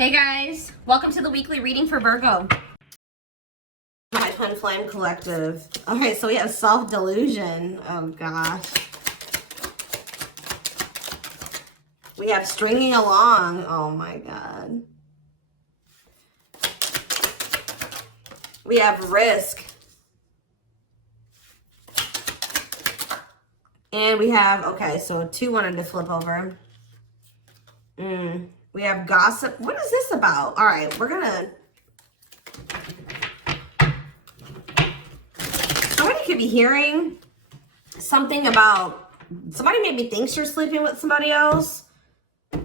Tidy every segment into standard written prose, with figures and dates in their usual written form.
Hey guys, welcome to the weekly reading for Virgo. My Twin Flame Collective. Okay, so we have self-delusion. Oh gosh. We have stringing along. Oh my god. We have risk. And we have, okay, so two wanted to flip over. We have gossip. What is this about? All right, we're gonna... Somebody could be hearing something about... Somebody maybe thinks you're sleeping with somebody else. Or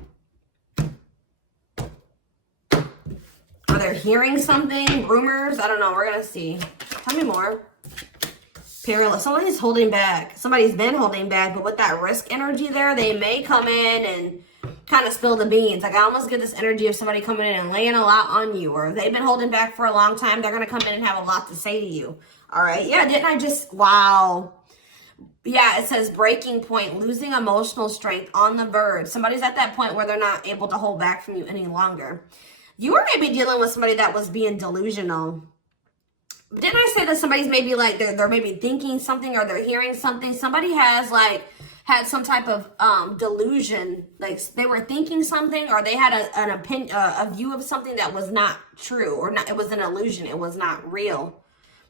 they're hearing something, rumors. I don't know, we're gonna see. Tell me more. Perilous. Somebody's holding back. Somebody's been holding back, but with that risk energy there, they may come in and kind of spill the beans. Like I almost get this energy of somebody coming in and laying a lot on you, or they've been holding back for a long time. They're going to come in and have a lot to say to you. All right. Yeah. Didn't I just, wow. Yeah. It says breaking point, losing emotional strength, on the verge. Somebody's at that point where they're not able to hold back from you any longer. You were maybe dealing with somebody that was being delusional. Didn't I say that somebody's maybe like, they're maybe thinking something or they're hearing something? Somebody has like, had some type of delusion, like they were thinking something, or they had an opinion, a view of something that was not true, or not. It was an illusion. It was not real.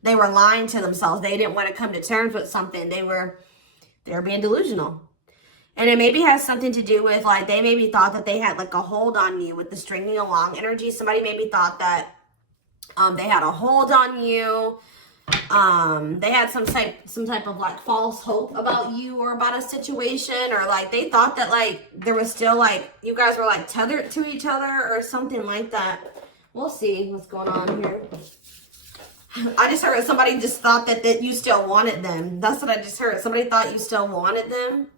They were lying to themselves. They didn't want to come to terms with something. They were being delusional, and it maybe has something to do with like they maybe thought that they had like a hold on you with the stringing along energy. Somebody maybe thought that they had a hold on you. They had some type of like false hope about you or about a situation, or like they thought that like there was still like you guys were like tethered to each other or something like that. We'll see what's going on here. I just heard somebody just thought that you still wanted them. That's what I just heard. Somebody thought you still wanted them.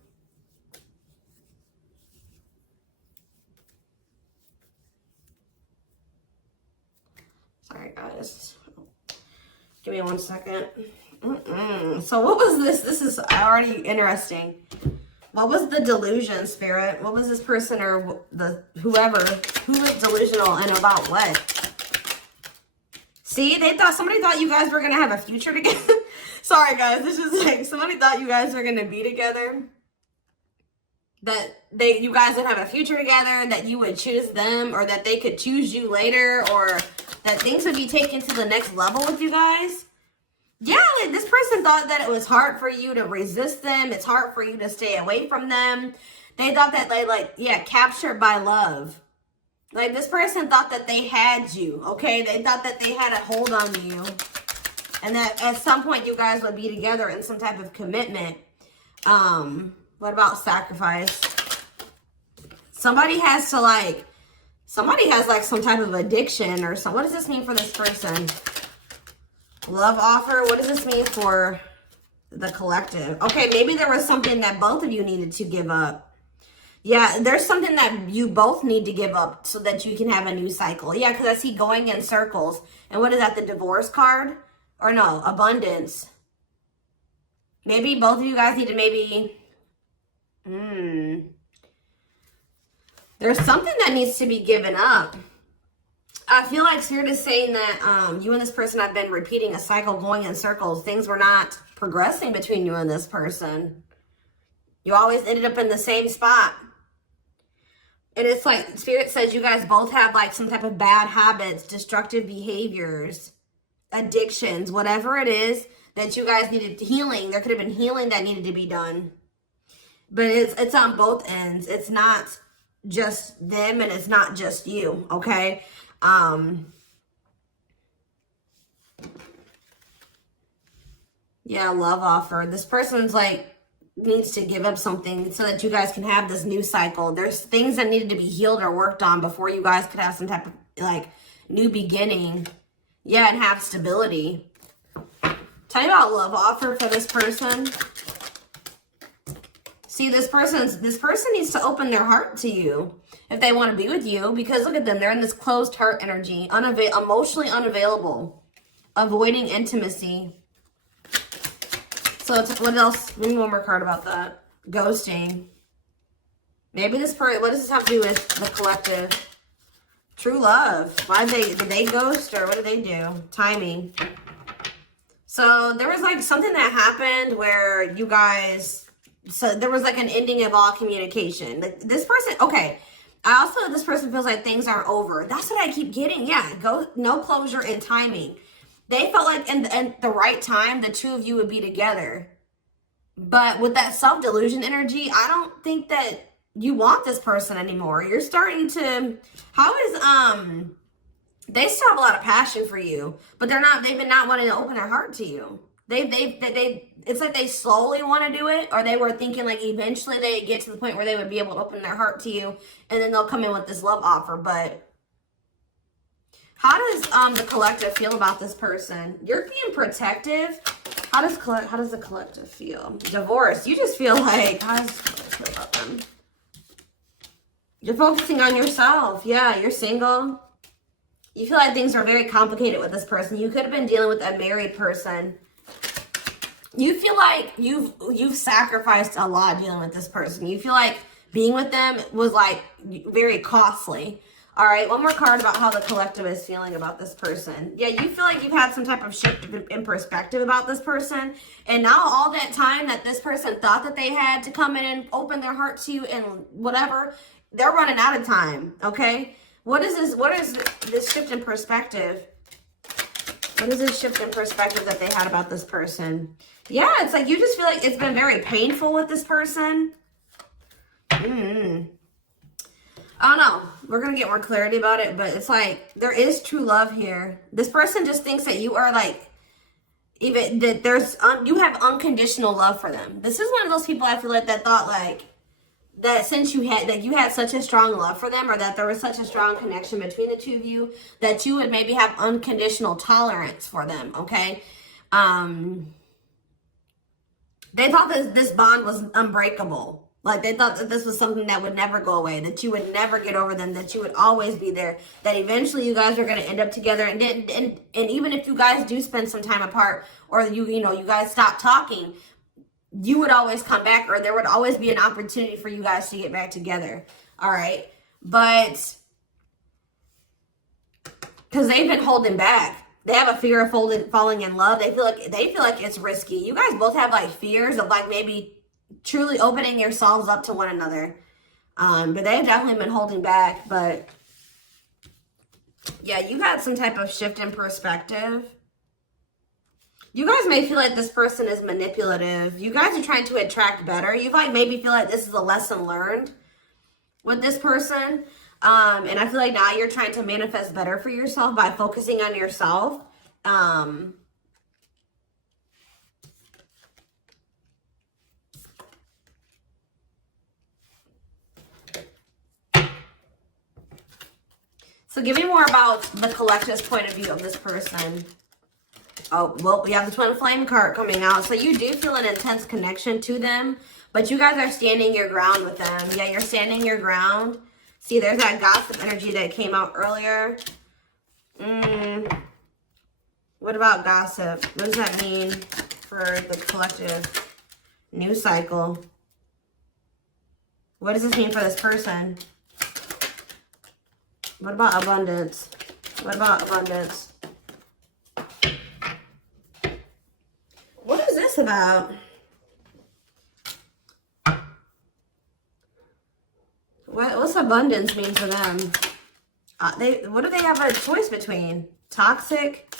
Sorry guys. Give me 1 second. So what was this? This is already interesting. What was the delusion, Spirit? What was this person or the whoever who was delusional and about what? See, somebody thought you guys were gonna have a future together. Sorry guys, this is like somebody thought you guys were gonna be together. That you guys would have a future together, that you would choose them, or that they could choose you later, or that things would be taken to the next level with you guys. Yeah, this person thought that it was hard for you to resist them. It's hard for you to stay away from them. They thought that they captured by love. Like this person thought that they had you, okay? They thought that they had a hold on you. And that at some point you guys would be together in some type of commitment. What about sacrifice? Somebody has some type of addiction or something. What does this mean for this person? Love offer. What does this mean for the collective? Okay, maybe there was something that both of you needed to give up. Yeah, there's something that you both need to give up so that you can have a new cycle. Yeah, because I see going in circles. And what is that, the divorce card? Or no, abundance. Maybe both of you guys need to maybe... There's something that needs to be given up. I feel like Spirit is saying that you and this person have been repeating a cycle, going in circles. Things were not progressing between you and this person. You always ended up in the same spot. And it's like Spirit says you guys both have like some type of bad habits, destructive behaviors, addictions, whatever it is that you guys needed healing. There could have been healing that needed to be done. But it's on both ends. It's not just them and it's not just you, okay? Yeah, love offer. This person's like needs to give up something so that you guys can have this new cycle. There's things that needed to be healed or worked on before you guys could have some type of like new beginning. Yeah, and have stability. Tell me about love offer for this person. See, this person needs to open their heart to you if they want to be with you, because look at them. They're in this closed heart energy, emotionally unavailable, avoiding intimacy. So what else? Maybe one more card about that. Ghosting. Maybe this person, what does this have to do with the collective? True love. Did they ghost or what did they do? Timing. So there was like something that happened where you guys, so there was like an ending of all communication. Like this person, okay. I also, this person feels like things aren't over. That's what I keep getting. Yeah, no closure and timing. They felt like in the right time, the two of you would be together. But with that self-delusion energy, I don't think that you want this person anymore. You're starting to, they still have a lot of passion for you, but they've been not wanting to open their heart to you. It's like they slowly want to do it, or they were thinking like eventually they get to the point where they would be able to open their heart to you, and then they'll come in with this love offer. But how does the collective feel about this person? You're being protective. How does the collective feel? Divorce. You just feel like, how does the collective feel about them? You're focusing on yourself. Yeah, you're single. You feel like things are very complicated with this person. You could have been dealing with a married person. You feel like you've sacrificed a lot dealing with this person. You feel like being with them was like very costly. All right, one more card about how the collective is feeling about this person. Yeah, you feel like you've had some type of shift in perspective about this person. And now all that time that this person thought that they had to come in and open their heart to you and whatever, they're running out of time, okay? What is this shift in perspective? What is this shift in perspective that they had about this person? Yeah, it's like you just feel like it's been very painful with this person. I don't know. We're going to get more clarity about it, but it's like there is true love here. This person just thinks that you are like, even that you have unconditional love for them. This is one of those people I feel like that thought like, that since you had such a strong love for them, or that there was such a strong connection between the two of you, that you would maybe have unconditional tolerance for them, okay? They thought that this bond was unbreakable. Like they thought that this was something that would never go away, that you would never get over them, that you would always be there, that eventually you guys are going to end up together. And even if you guys do spend some time apart, or you guys stop talking, you would always come back, or there would always be an opportunity for you guys to get back together. All right. But because they've been holding back. They have a fear of falling in love. They feel like it's risky. You guys both have like fears of like maybe truly opening yourselves up to one another. But they've definitely been holding back. But yeah, you've had some type of shift in perspective. You guys may feel like this person is manipulative. You guys are trying to attract better. You like maybe feel like this is a lesson learned with this person. And I feel like now you're trying to manifest better for yourself by focusing on yourself. So give me more about the collective's point of view of this person. Oh, well, we have the Twin Flame card coming out. So you do feel an intense connection to them, but you guys are standing your ground with them. Yeah, you're standing your ground. See, there's that gossip energy that came out earlier. What about gossip? What does that mean for the collective? News cycle. What does this mean for this person? What about abundance? What about abundance? What is this about? What's abundance mean for them? What do they have a choice between? Toxic?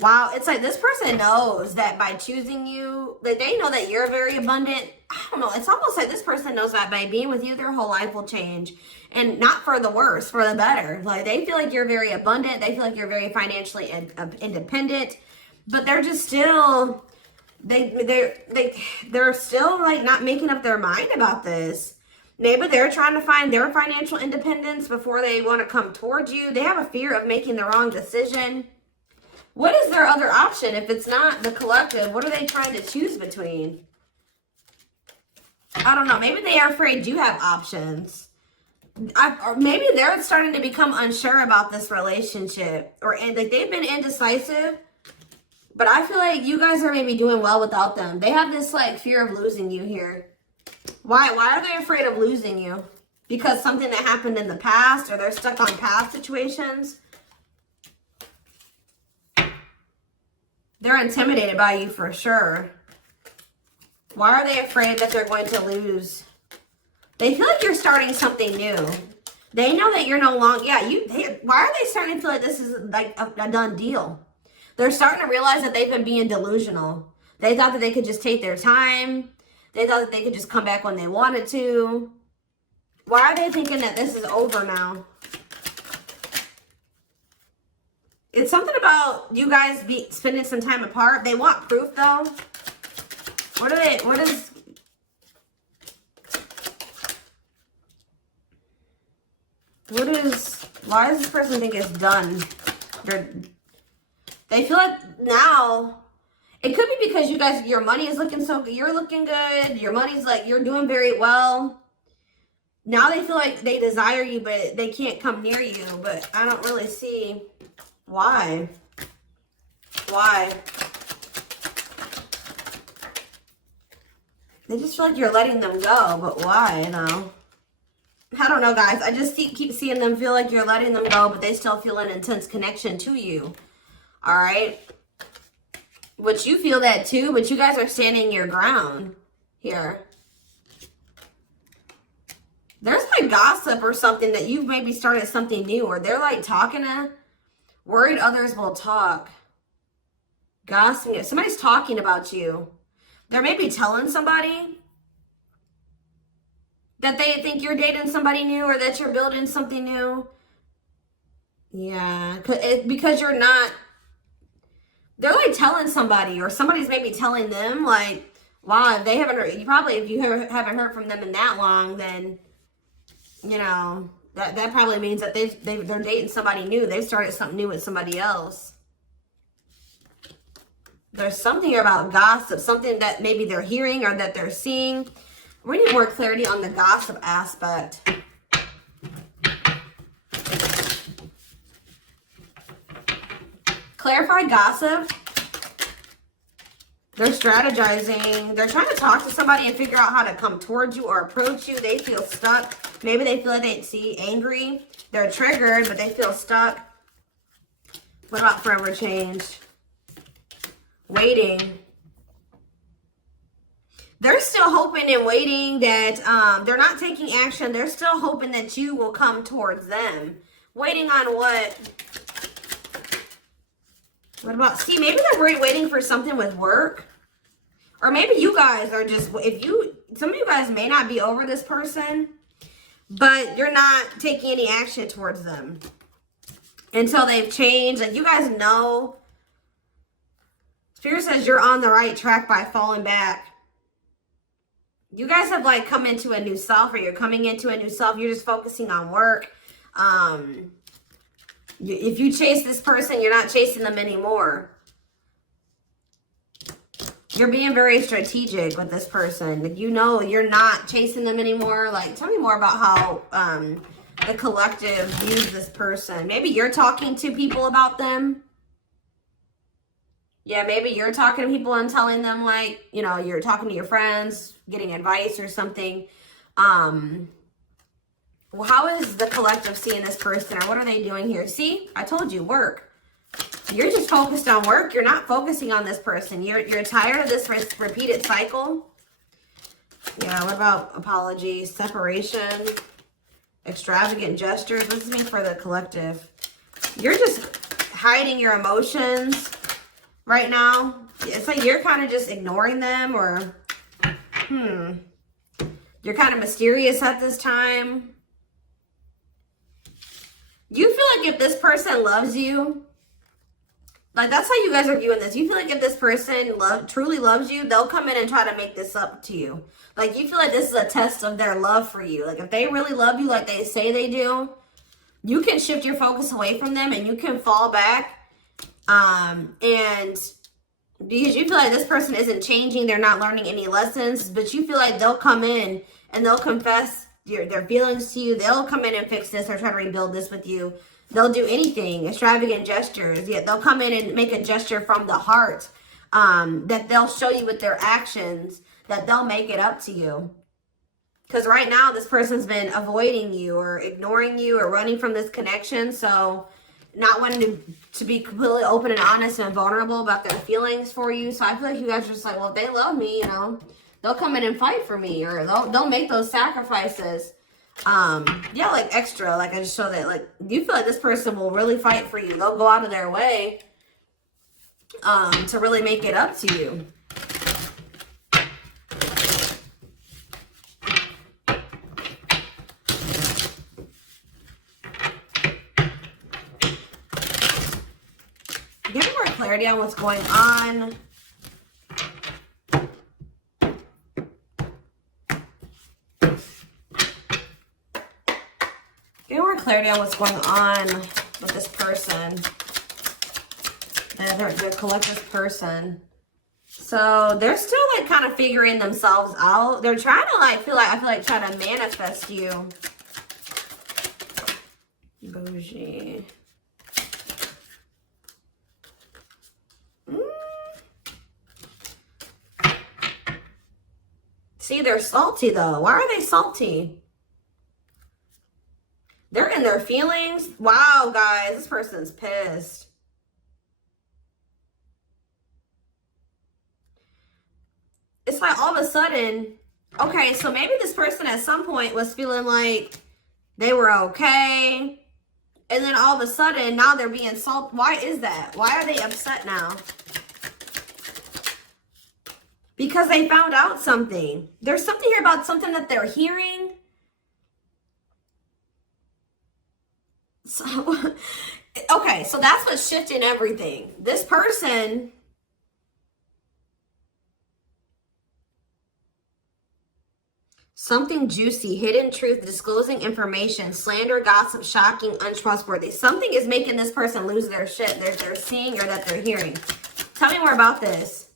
Wow, it's like this person knows that by choosing you, that they know that you're very abundant. I don't know. It's almost like this person knows that by being with you, their whole life will change. And not for the worse, for the better. Like they feel like you're very abundant. They feel like you're very financially independent. But they're just still, they're still like not making up their mind about this. Maybe they're trying to find their financial independence before they want to come towards you. They have a fear of making the wrong decision. What is their other option if it's not the collective? What are they trying to choose between? I don't know. Maybe they are afraid you have options. Or maybe they're starting to become unsure about this relationship. Or like they've been indecisive. But I feel like you guys are maybe doing well without them. They have this like fear of losing you here. Why are they afraid of losing you? because something that happened in the past, or they're stuck on past situations. They're intimidated by you for sure. Why are they afraid that they're going to lose? They feel like you're starting something new. They know that you're no longer, why are they starting to feel like this is like a done deal? They're starting to realize that they've been being delusional. They thought that they could just take their time. They thought that they could just come back when they wanted to. Why are they thinking that this is over now? It's something about you guys spending some time apart. They want proof though. Why does this person think it's done? They feel like now, it could be because you guys, your money is looking so good. You're looking good. Your money's like, you're doing very well. Now they feel like they desire you, but they can't come near you. But I don't really see why. Why? They just feel like you're letting them go, but why? No. I don't know, guys. I just keep seeing them feel like you're letting them go, but they still feel an intense connection to you. All right? Which you feel that too, but you guys are standing your ground here. There's like gossip or something that you've maybe started something new, or they're like talking to, worried others will talk. Gossiping. Somebody's talking about you. They're maybe telling somebody that they think you're dating somebody new, or that you're building something new. Yeah, because you're not. They're like telling somebody, or somebody's maybe telling them, like, wow, if they haven't heard, if you haven't heard from them in that long, then, you know, that probably means that they're dating somebody new. They've started something new with somebody else. There's something here about gossip, something that maybe they're hearing or that they're seeing. We need more clarity on the gossip aspect. Clarify gossip. They're strategizing. They're trying to talk to somebody and figure out how to come towards you or approach you. They feel stuck. Maybe they feel like they angry. They're triggered, but they feel stuck. What about forever change? Waiting. They're still hoping and waiting that they're not taking action. They're still hoping that you will come towards them. Waiting on what? What about, see, maybe they're waiting for something with work. Or maybe you guys are just, some of you guys may not be over this person, but you're not taking any action towards them until they've changed. And you guys know, Spirit says you're on the right track by falling back. You guys have like come into a new self, or you're coming into a new self. You're just focusing on work. If you chase this person, you're not chasing them anymore. You're being very strategic with this person. You know you're not chasing them anymore. Like, tell me more about how the collective views this person. Maybe you're talking to people about them. Yeah, maybe you're talking to people and telling them, like, you know, you're talking to your friends, getting advice or something. Well, how is the collective seeing this person, or what are they doing here? See, I told you, work. You're just focused on work. You're not focusing on this person. You're tired of this repeated cycle. Yeah, what about apologies, separation, extravagant gestures? What does this mean for the collective? You're just hiding your emotions right now. It's like you're kind of just ignoring them, or you're kind of mysterious at this time. You feel like if this person loves you, like that's how you guys are viewing this. You feel like if this person truly loves you, they'll come in and try to make this up to you. Like you feel like this is a test of their love for you. Like if they really love you like they say they do, you can shift your focus away from them and you can fall back. And because you feel like this person isn't changing, they're not learning any lessons, but you feel like they'll come in and they'll confess their feelings to you. They'll come in and fix this or try to rebuild this with you. They'll do anything, extravagant gestures. Yeah, they'll come in and make a gesture from the heart that they'll show you with their actions, that they'll make it up to you. Because right now, this person's been avoiding you or ignoring you or running from this connection. So not wanting to be completely open and honest and vulnerable about their feelings for you. So I feel like you guys are just like, well, if they love me, you know, they'll come in and fight for me, or they'll make those sacrifices. Yeah, like extra. Like I just show that, like, you feel like this person will really fight for you. They'll go out of their way to really make it up to you. Give me more clarity on what's going on. Give me more clarity on what's going on with this person. The collective person. So they're still like kind of figuring themselves out. They're trying to I feel like trying to manifest you. Bougie. See, they're salty though. Why are they salty? They're in their feelings. Wow, guys, this person's pissed. It's like all of a sudden, okay, so maybe this person at some point was feeling like they were okay. And then all of a sudden, now they're being salty. Why is that? Why are they upset now? Because they found out something. There's something here about something that they're hearing. So, okay, so that's what's shifting everything. This person, something juicy, hidden truth, disclosing information, slander, gossip, shocking, untrustworthy. Something is making this person lose their shit. They're seeing or that they're hearing. Tell me more about this.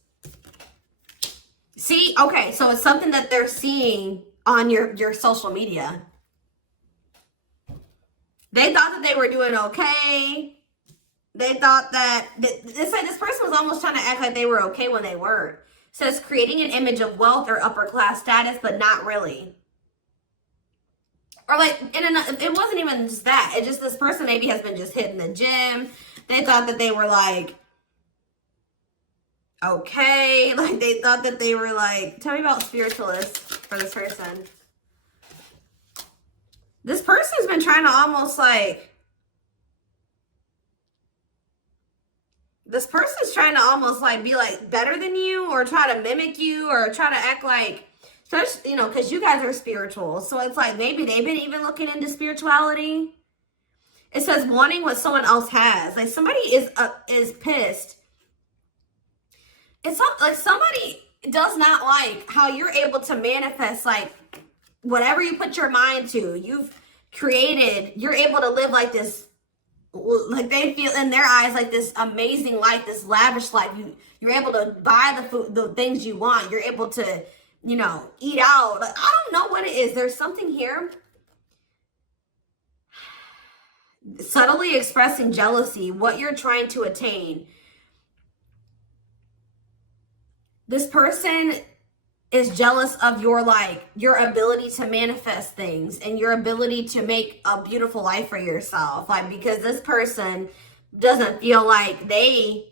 See, okay, so it's something that they're seeing on your social media. They thought that they were doing okay. They thought that, it's like this person was almost trying to act like they were okay when they weren't. It says creating an image of wealth or upper class status, but not really. Or like, it wasn't even just that. It just, this person maybe has been just hitting the gym. They thought that they were like, okay. Like they thought that they were like, tell me about spiritualists for this person. This person's been trying to almost like, this person's trying to almost like be like better than you, or try to mimic you, or try to act like, you know, because you guys are spiritual. So it's like maybe they've been even looking into spirituality. It says wanting what someone else has. Like somebody is pissed. It's not like somebody does not like how you're able to manifest like whatever you put your mind to. You've created, you're able to live like this, like they feel in their eyes like this amazing life, this lavish life. You're able to buy the food, the things you want. You're able to, you know, eat out. Like, I don't know what it is. There's something here. Subtly expressing jealousy, what you're trying to attain. This person is jealous of your ability to manifest things and your ability to make a beautiful life for yourself. Like, because this person doesn't feel like they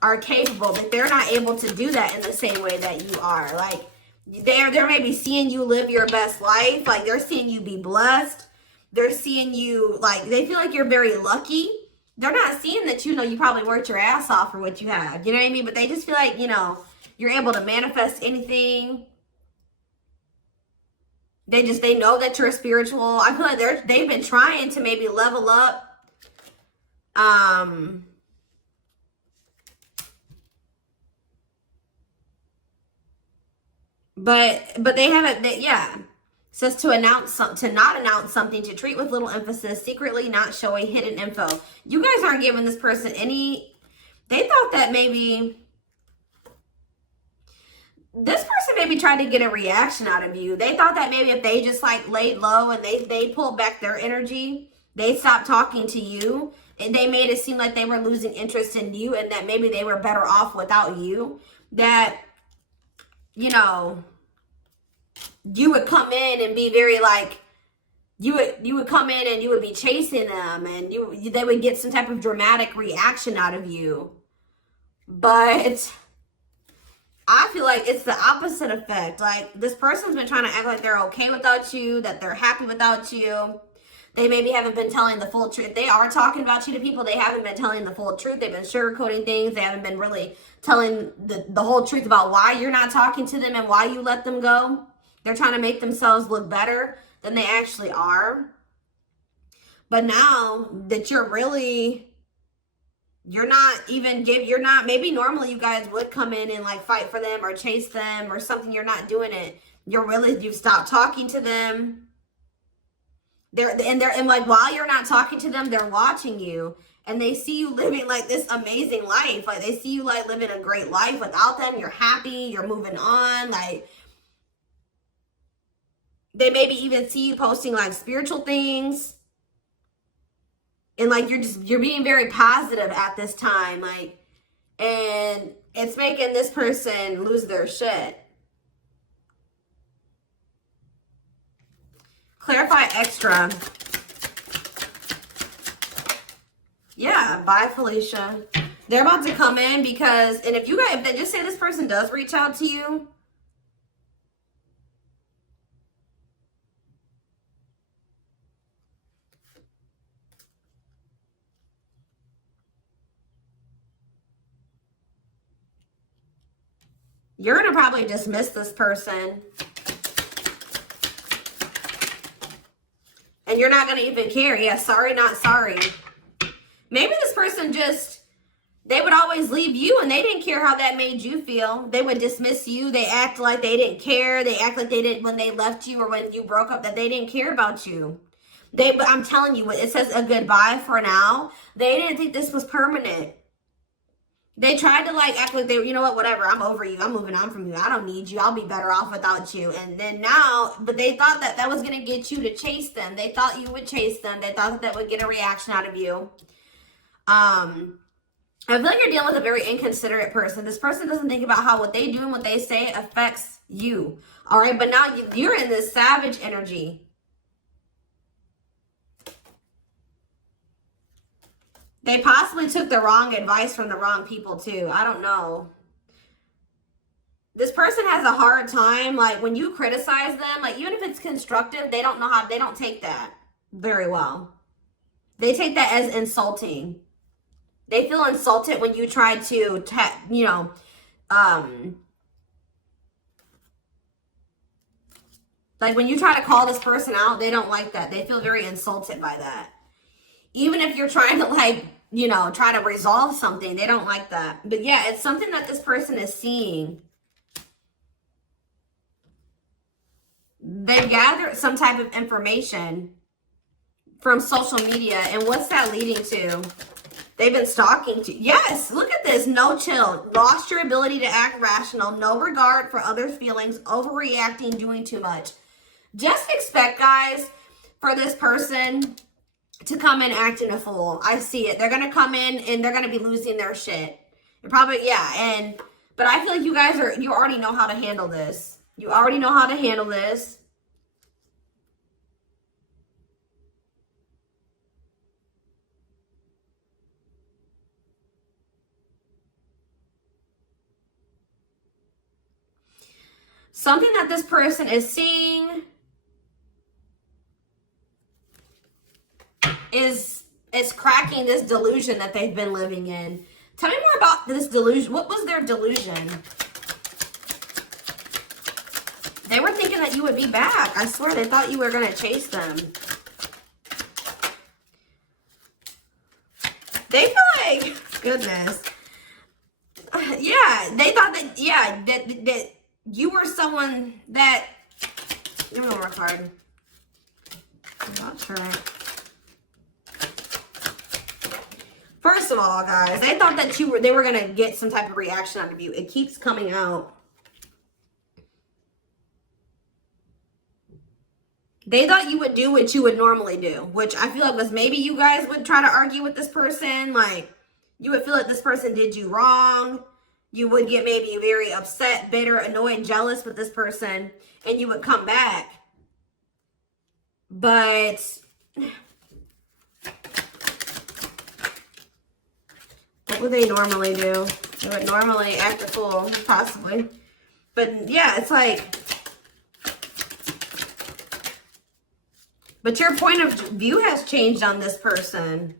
are capable, that they're not able to do that in the same way that you are. Like they're maybe seeing you live your best life. Like they're seeing you be blessed. They're seeing you, like, they feel like you're very lucky. They're not seeing that, you know, you probably worked your ass off for what you have. You know what I mean? But they just feel like, you know, you're able to manifest anything. They know that you're spiritual. I feel like they've been trying to maybe level up. But they haven't, yeah. It says to not announce something, to treat with little emphasis, secretly not showing hidden info. You guys aren't giving this person any, they thought that maybe this person maybe tried to get a reaction out of you. They thought that maybe if they just like laid low and they pulled back their energy, they stopped talking to you, and they made it seem like they were losing interest in you, and that maybe they were better off without you. That, you know, you would come in and be very like, you would come in and you would be chasing them, and they would get some type of dramatic reaction out of you. But I feel like it's the opposite effect. Like, this person's been trying to act like they're okay without you, that they're happy without you. They maybe haven't been telling the full truth. They are talking about you to people. They haven't been telling the full truth. They've been sugarcoating things. They haven't been really telling the whole truth about why you're not talking to them and why you let them go. They're trying to make themselves look better than they actually are. But now that maybe normally you guys would come in and like fight for them or chase them or something. You're not doing it. You've stopped talking to them. And like, while you're not talking to them, they're watching you, and they see you living like this amazing life. Like, they see you like living a great life without them. You're happy, you're moving on. Like, they maybe even see you posting like spiritual things. And like, you're being very positive at this time. Like, and it's making this person lose their shit. Clarify extra. Yeah, bye, Felicia. They're about to come in because, and if they just say this person does reach out to you, you're going to probably dismiss this person. And you're not going to even care. Yeah, sorry, not sorry. Maybe this person they would always leave you and they didn't care how that made you feel. They would dismiss you. They act like they didn't care. They act like they didn't when they left you or when you broke up, that they didn't care about you. But I'm telling you, it says a goodbye for now. They didn't think this was permanent. They tried to like act like you know what, whatever, I'm over you. I'm moving on from you. I don't need you. I'll be better off without you. And then now, but they thought that was going to get you to chase them. They thought you would chase them. They thought that would get a reaction out of you. I feel like you're dealing with a very inconsiderate person. This person doesn't think about how what they do and what they say affects you. All right, but now you're in this savage energy. They possibly took the wrong advice from the wrong people too. I don't know. This person has a hard time, like when you criticize them, like even if it's constructive, they don't take that very well. They take that as insulting. They feel insulted when you try to, like when you try to call this person out, they don't like that. They feel very insulted by that. Even if you're trying to try to resolve something, they don't like that. But yeah, it's something that this person is seeing. They gathered some type of information from social media. And what's that leading to? They've been stalking you. Yes, look at this. No chill. Lost your ability to act rational. No regard for others' feelings. Overreacting, doing too much. Just expect, guys, for this person to come in acting a fool. I see it. They're going to come in and they're going to be losing their shit. Probably, yeah. But I feel like you already know how to handle this. You already know how to handle this. Something that this person is seeing is cracking this delusion that they've been living in. Tell me more about this delusion. What was their delusion? They were thinking that you would be back. I swear, they thought you were going to chase them. They feel like, goodness. Yeah, they thought that you were someone that, give me one more card. That's right. First of all, guys, they thought that they were going to get some type of reaction out of you. It keeps coming out. They thought you would do what you would normally do, which I feel like was maybe you guys would try to argue with this person. Like, you would feel like this person did you wrong. You would get maybe very upset, bitter, annoyed, jealous with this person, and you would come back. But what would they normally do? They would normally act a fool, possibly. But yeah, it's like, but your point of view has changed on this person.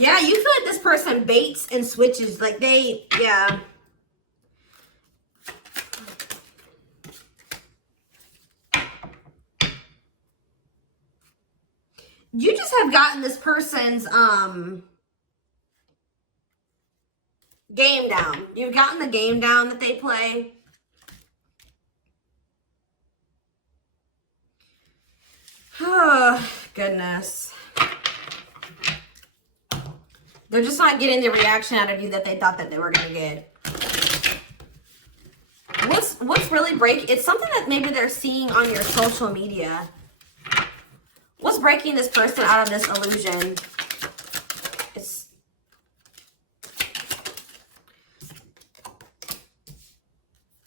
Yeah, you feel like this person baits and switches. Like yeah. You just have gotten this person's game down. You've gotten the game down that they play. Oh, goodness. They're just not getting the reaction out of you that they thought that they were going to get. What's really breaking? It's something that maybe they're seeing on your social media. What's breaking this person out of this illusion?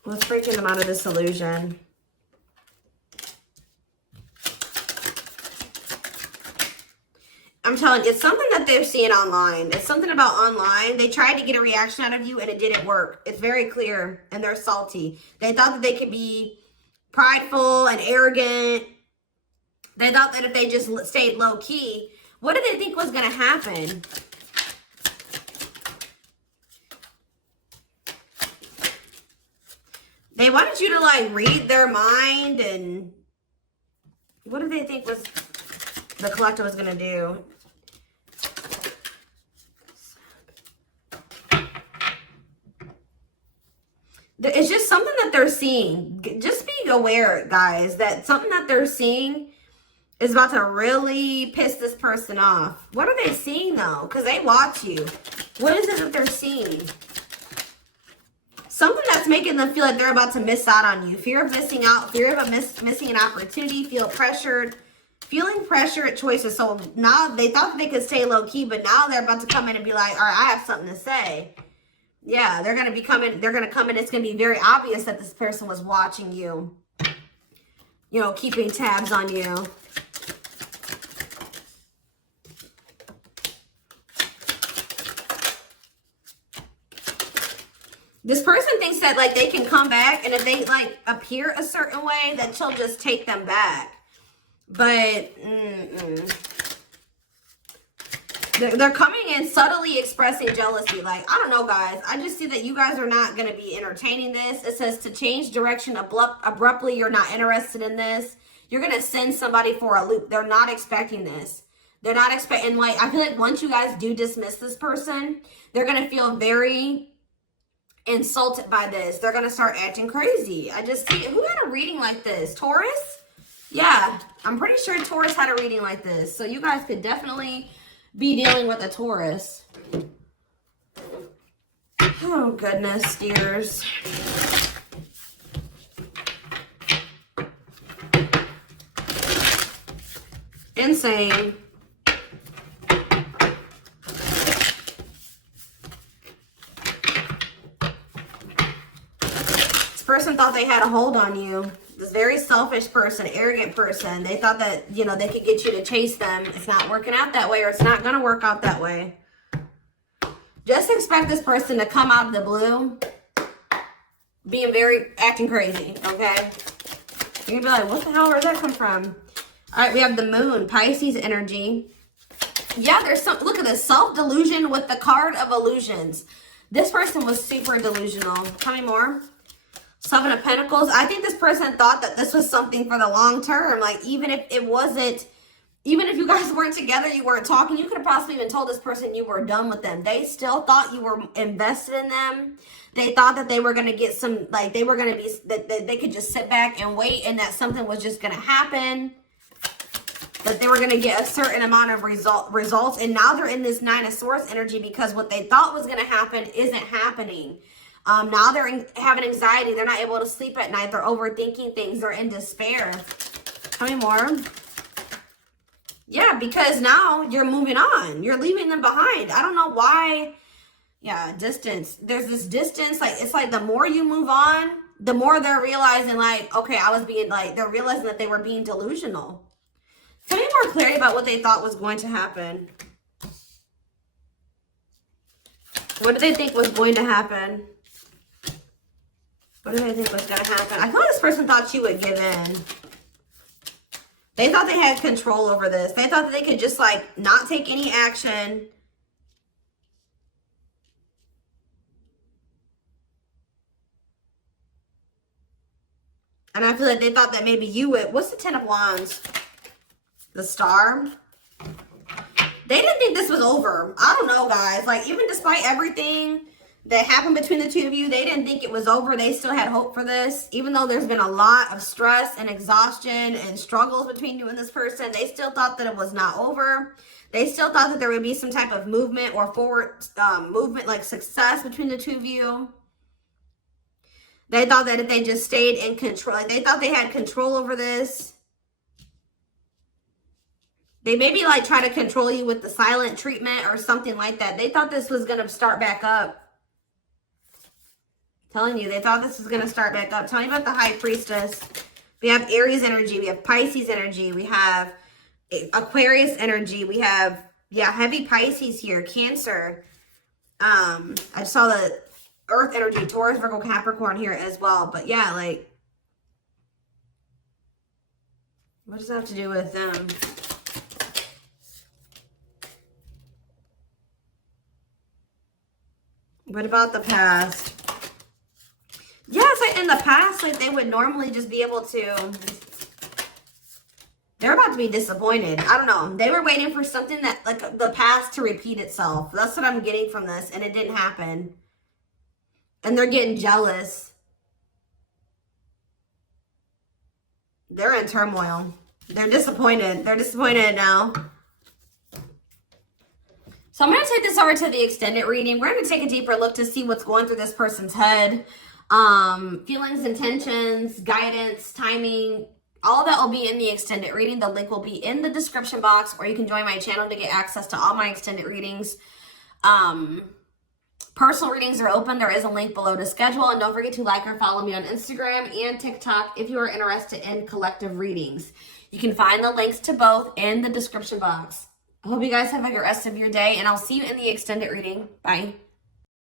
What's breaking them out of this illusion? I'm telling you, it's something that they're seeing online. It's something about online. They tried to get a reaction out of you and it didn't work. It's very clear, and they're salty. They thought that they could be prideful and arrogant. They thought that if they just stayed low key, what did they think was going to happen? They wanted you to like read their mind, and what did they think was the collective was going to do? It's just something that they're seeing. Just be aware, guys, that something that they're seeing is about to really piss this person off. What are they seeing, though? Because they watch you. What is it that they're seeing? Something that's making them feel like they're about to miss out on you. Fear of missing out. Fear of missing an opportunity. Feel pressured. Feeling pressure at choices. So now they thought they could stay low key, but now they're about to come in and be like, all right, I have something to say. Yeah, they're going to be coming. They're going to come in. It's going to be very obvious that this person was watching you. You know, keeping tabs on you. This person thinks that, like, they can come back, and if they, like, appear a certain way, that she'll just take them back. But, They're coming in subtly expressing jealousy. Like, I don't know, guys. I just see that you guys are not going to be entertaining this. It says to change direction abruptly. You're not interested in this. You're going to send somebody for a loop. They're not expecting this. They're not expecting, like, I feel like once you guys do dismiss this person, they're going to feel very insulted by this. They're going to start acting crazy. I just see, who had a reading like this? Taurus? Yeah, I'm pretty sure Taurus had a reading like this. So you guys could definitely be dealing with a Taurus. Oh, goodness, dears. Insane. This person thought they had a hold on you. This very selfish person, arrogant person. They thought that, you know, they could get you to chase them. It's not working out that way, or it's not going to work out that way. Just expect this person to come out of the blue being acting crazy, okay? You're going to be like, what the hell, where'd that come from? All right, we have the moon, Pisces energy. Yeah, there's some, look at this, self-delusion with the card of illusions. This person was super delusional. Tell me more. Seven of Pentacles. I think this person thought that this was something for the long term. Like, even if it wasn't, even if you guys weren't together, you weren't talking, you could have possibly even told this person you were done with them. They still thought you were invested in them. They thought that they were going to get some, like, they were going to be, that they could just sit back and wait, and that something was just going to happen. That they were going to get a certain amount of results. And now they're in this Nine of Swords energy because what they thought was going to happen isn't happening. Now they're having anxiety. They're not able to sleep at night. They're overthinking things. They're in despair. Tell me more. Yeah, because now you're moving on. You're leaving them behind. I don't know why Yeah, distance. There's this distance. Like, it's like the more you move on, the more they're realizing, like, okay, I was being, like, they're realizing that they were being delusional. Tell me more clarity about what they thought was going to happen. What did they think was going to happen? What did they think was going to happen? I thought this person thought she would give in. They thought they had control over this. They thought that they could just, like, not take any action. And I feel like they thought that maybe you would. What's the Ten of Wands? The Star. They didn't think this was over. I don't know, guys. Like, even despite everything that happened between the two of you, they didn't think it was over. They still had hope for this. Even though there's been a lot of stress and exhaustion and struggles between you and this person, they still thought that it was not over. They still thought that there would be some type of movement or forward movement, like success between the two of you. They thought that if they just stayed in control, like they thought they had control over this. They maybe like try to control you with the silent treatment or something like that. They thought this was going to start back up. Telling you, they thought this was going to start back up. Tell me about the High Priestess. We have Aries energy. We have Pisces energy. We have Aquarius energy. We have, yeah, heavy Pisces here. Cancer. I saw the Earth energy. Taurus, Virgo, Capricorn here as well. But yeah, like, what does that have to do with them? What about the past? Yeah, it's like in the past, like they would normally just be able to, they're about to be disappointed. I don't know. They were waiting for something that, like the past to repeat itself. That's what I'm getting from this. And it didn't happen. And they're getting jealous. They're in turmoil. They're disappointed. They're disappointed now. So I'm going to take this over to the extended reading. We're going to take a deeper look to see what's going through this person's head. Feelings, intentions, guidance, timing, all that will be in the extended reading. The link will be in the description box, or you can join my channel to get access to all my extended readings. Personal readings are open. There is a link below to schedule. And don't forget to like or follow me on Instagram and TikTok if you are interested in collective readings. You can find the links to both in the description box. I hope you guys have a good rest of your day, and I'll see you in the extended reading. Bye.